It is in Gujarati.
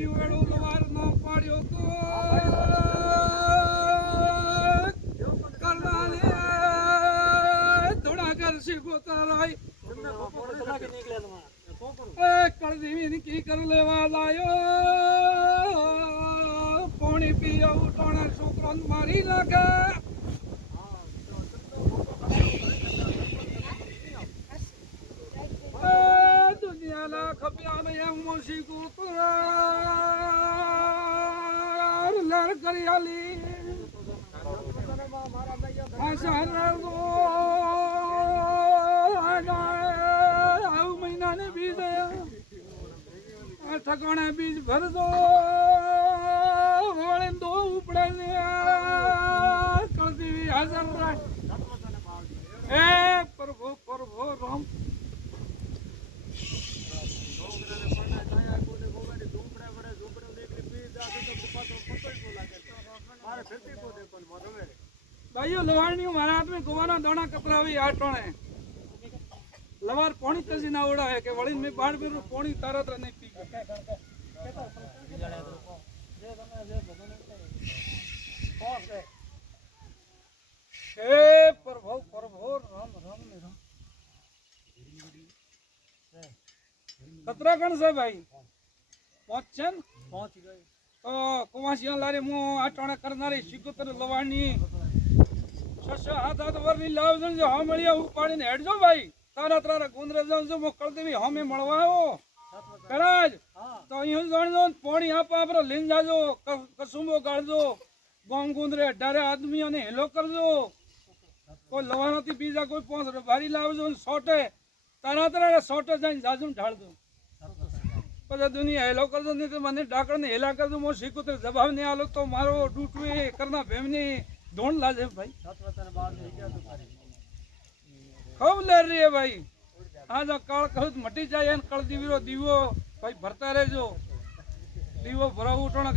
પીવડો લવાર ના પાડ્યો તો કરનાલે થોડા ઘર શીખો તારાય કળદેવી કી કર લેવા લાયો પાણી પીયો ઉઠાણા છોકરો મારી નાખે દુનિયાના ખપ્યા એમ મોસી કુતરાર લર કરી આલી આવ મહિનાને બીજ ઠકાણે બીજ ભરતો વળે દો ઉપડે ને કળદેવી હાજર રાખ હે પ્રભુ પ્રભુ રામ भाइयों लवारनी हमारा हाथ में गोवाना दाना कपरावी आटोणे लवार पानी तसी ना उड़ा है के वळीन में बाढ़ में पानी तारा तरह नहीं पी हे प्रभु प्रभु राम राम ने राम कतरा कण से भाई पहुंच गए तो कुमासिया लारे मो आटोणे करनारी शिकोतर लवारनी छह हाथ हाथ वरनी लावजन जो हमळिया उपाડીને હેડજો ભાઈ તારા તારા ગુંદરે જાવ જો મો કળદેવી હમે મળવા આવ્યો કરાજ તો અહીં જોણજો પોણી આપા આપરો લીન જાજો કસુંબો ગાળજો ગોમ ગુંદરે ડારે આદમીઓને હેલો કરજો કોઈ લવાનોથી બીજા કોઈ પોસ ભારી લાવજો સોટે તારા તારા સોટે જઈને જાજુ ઢાળજો પછી દુનિયા હેલો કરજો નહીં તો મને ડાકણને હેલા કરજો મો શીખું જવાબ નહીં આલો તો મારો ડૂટવે કરના ભેમની ढूंढ लाजे भाई खूब ले रही है भाई आज काल कहूँ मटी जाए कल दीवीरो दीवो भाई भरता रहे जो दीवो भरा उठो